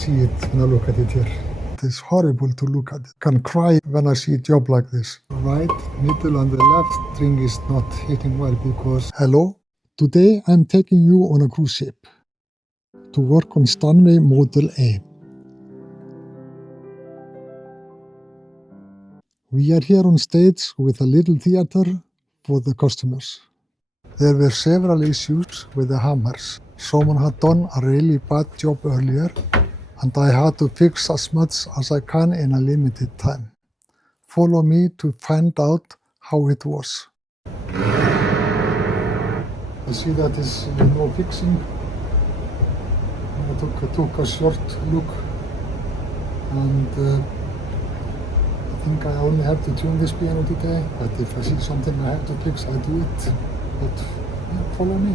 See it when I look at it here. It's horrible to look at it. I can cry when I see a job like this. Right, middle and the left string is not hitting well because... Hello, today I'm taking you on a cruise ship to work on Steinway Model A. We are here on stage with a little theater for the customers. There were several issues with the hammers. Someone had done a really bad job earlier, and I had to fix as much as I can in a limited time. Follow me to find out how it was. You see that is no fixing. I took a short look, and I think I only have to tune this piano today, but if I see something I have to fix, I do it. But yeah, follow me.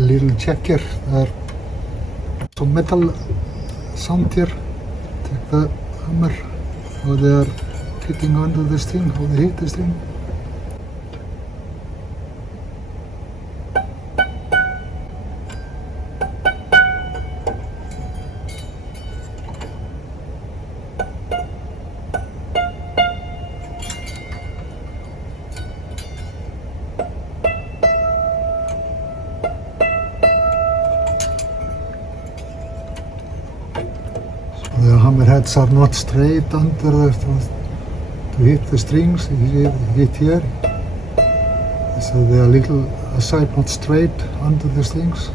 Little check here, there are some metal sound here. Take the hammer, how they are fitting onto the string, how they hit the string. The hammerheads are not straight under to hit the strings. You hit here, so they are a little aside, not straight under the strings.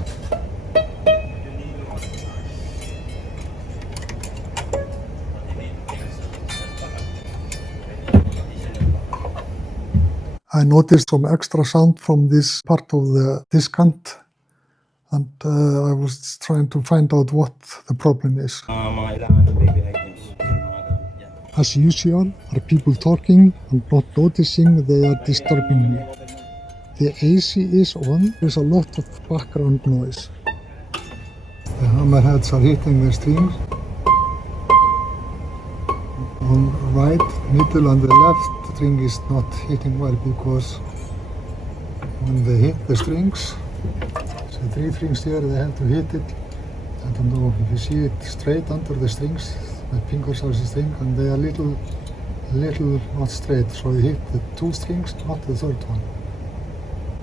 I noticed some extra sound from this part of the discount, and I was trying to find out what the problem is. As usual, are people talking and not noticing they are disturbing me. The AC is on, there's a lot of background noise. The hammerheads are hitting the strings. On the right, middle and the left string is not hitting well because when they hit the strings, so 3 strings here, they have to hit it. I don't know if you see it straight under the strings. My fingers are the string and they are little not straight, so you hit the 2 strings, not the 3rd one.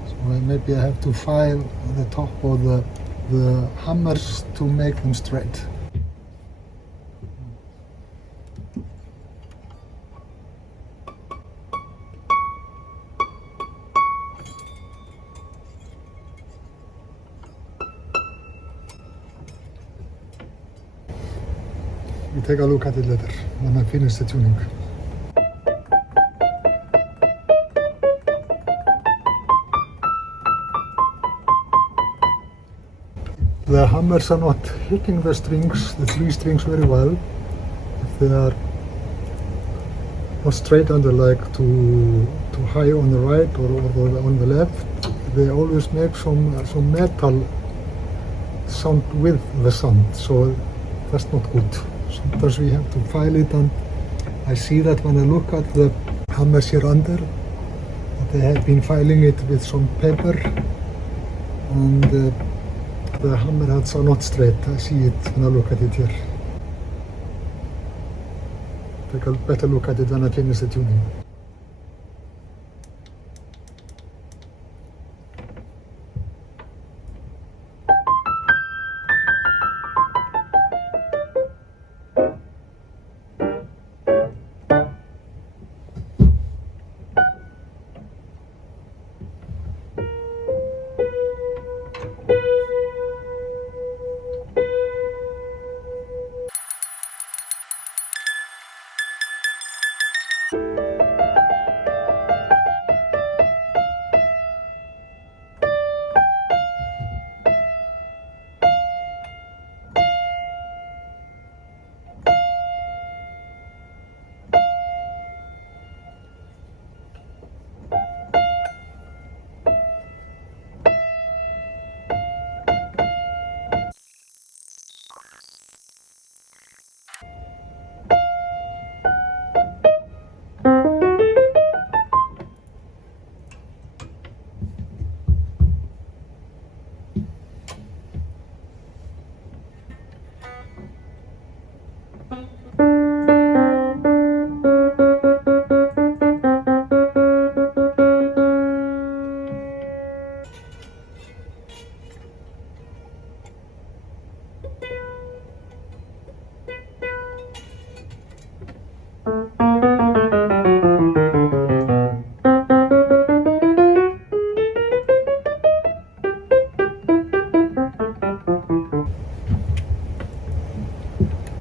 So maybe I have to file the top of the hammers to make them straight. We take a look at it later when I finish the tuning. The hammers are not hitting the strings, the 3 strings very well. If they are not straight under, like too high on the right or on the left, they always make some metal sound with the sound, so that's not good. Sometimes we have to file it, and I see that when I look at the hammers here under, that they have been filing it with some paper, and the hammer heads are not straight. I see it when I look at it here. Take a better look at it when I finish the tuning.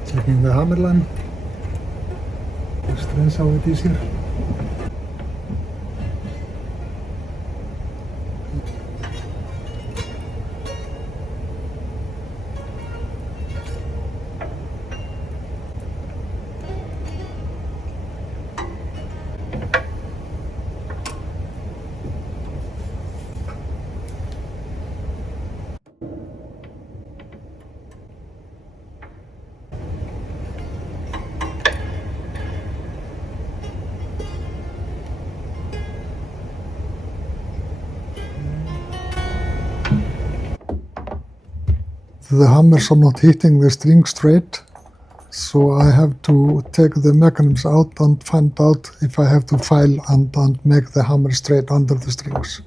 Checking the hammer line. Just trace how it is here. The hammers are not hitting the string straight, so I have to take the mechanisms out and find out if I have to file and make the hammer straight under the strings.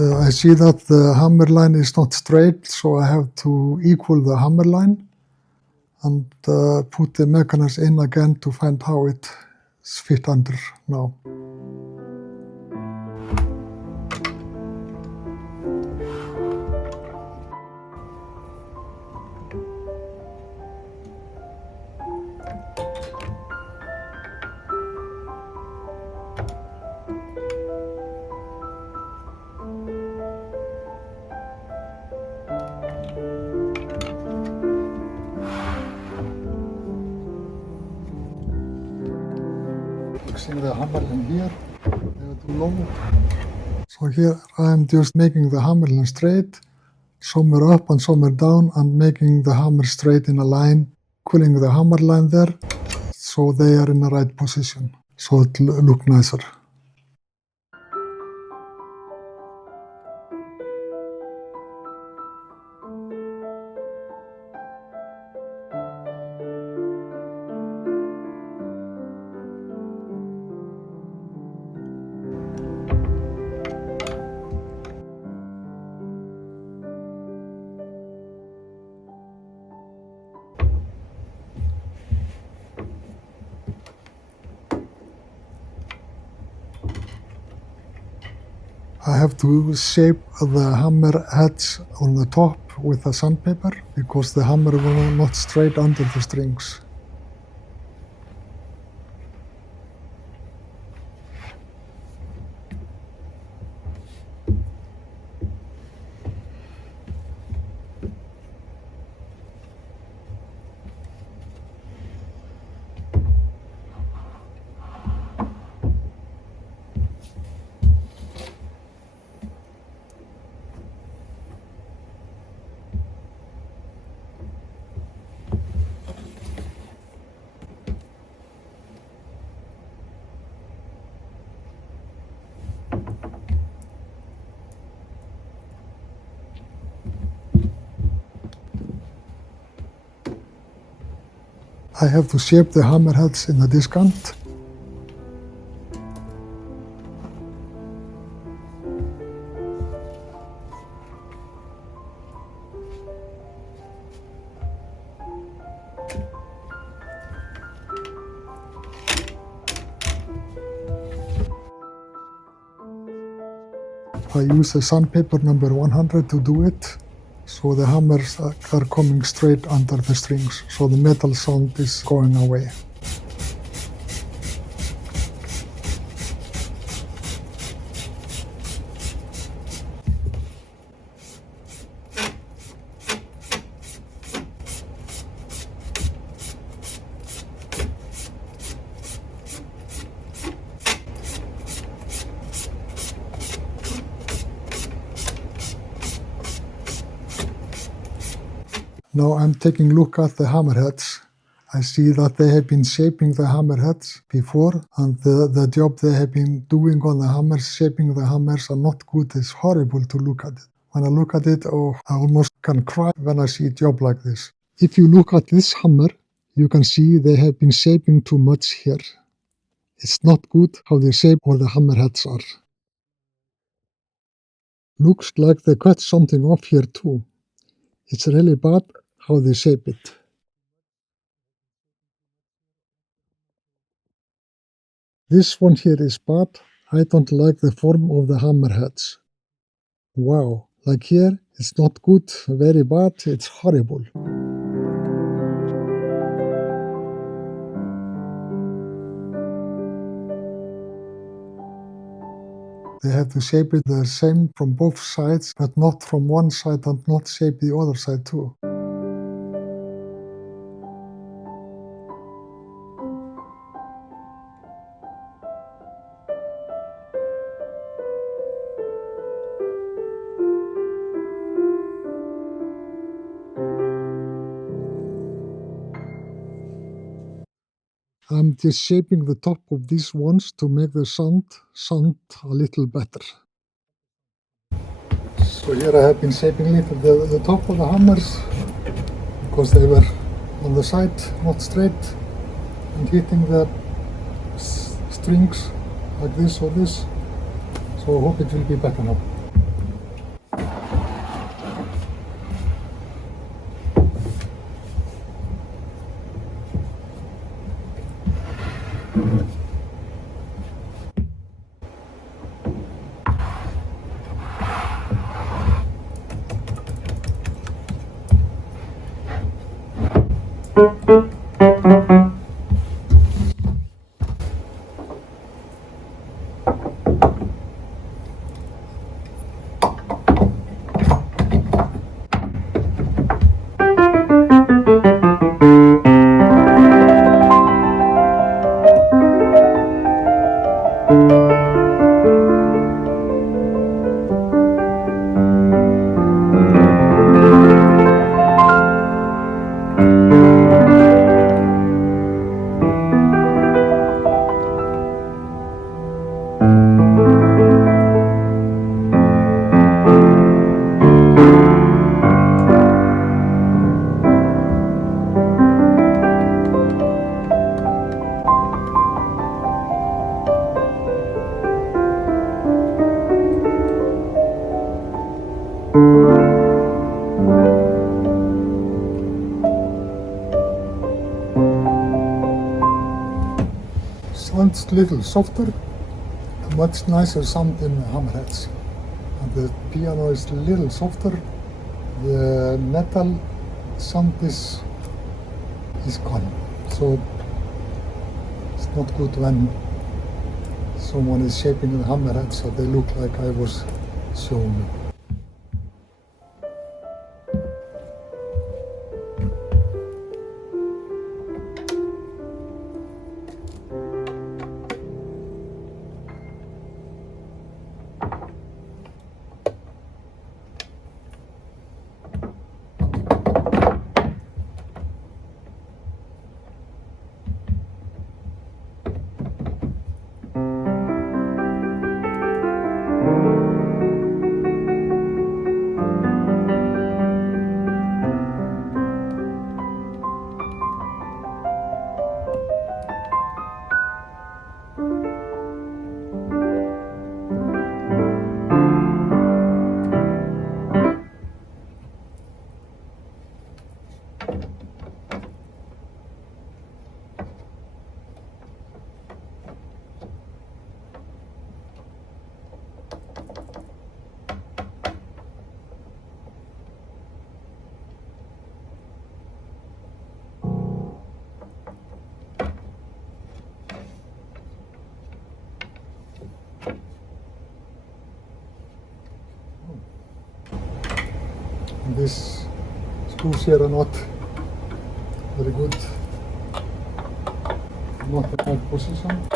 I see that the hammer line is not straight, so I have to equal the hammer line and put the mechanism in again to find how it is fit under now. Fixing the hammer line here, they are too low. So here I am just making the hammer line straight, somewhere up and somewhere down, and making the hammer straight in a line, equaling the hammer line there, so they are in the right position, so it look nicer. I have to shape the hammer heads on the top with the sandpaper because the hammer will not straight under the strings. I have to shape the hammer heads in the discount. I use a sandpaper number 100 to do it, so the hammers are coming straight under the strings, so the metal sound is going away. Now I'm taking a look at the hammerheads. I see that they have been shaping the hammerheads before, and the job they have been doing on the hammers, shaping the hammers, are not good. It's horrible to look at it. When I look at it, I almost can cry when I see a job like this. If you look at this hammer, you can see they have been shaping too much here. It's not good how they shape all the hammerheads are. Looks like they cut something off here too. It's really bad how they shape it. This one here is bad. I don't like the form of the hammerheads. Wow, like here, it's not good, very bad, it's horrible. They have to shape it the same from both sides, but not from one side and not shape the other side too. I'm just shaping the top of these ones to make the sound a little better. So here I have been shaping a little the top of the hammers because they were on the side, not straight, and hitting the strings like this or this. So I hope it will be better now. Sounds a little softer, much nicer sound in hammerheads. And the piano is a little softer. The metal sound is gone. So it's not good when someone is shaping the hammerhead so they look like I was showing. These screws here are not very good, not in the right position.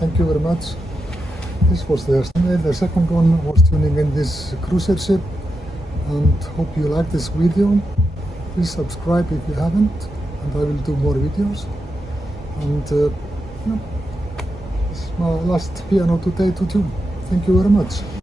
Thank you very much. This was the Steinway. The second one was tuning in this cruiser ship, and hope you like this video. Please subscribe if you haven't, and I will do more videos. And yeah, this is my last piano today to tune. Thank you very much.